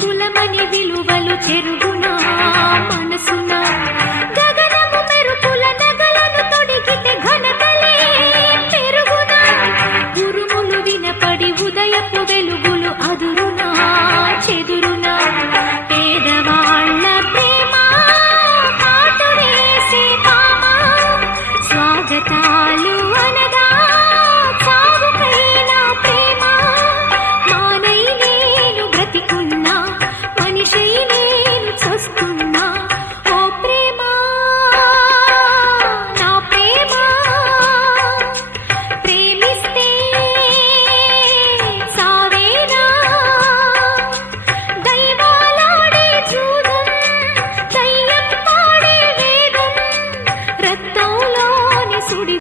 కులమని విలువలు చెరుగు సుడి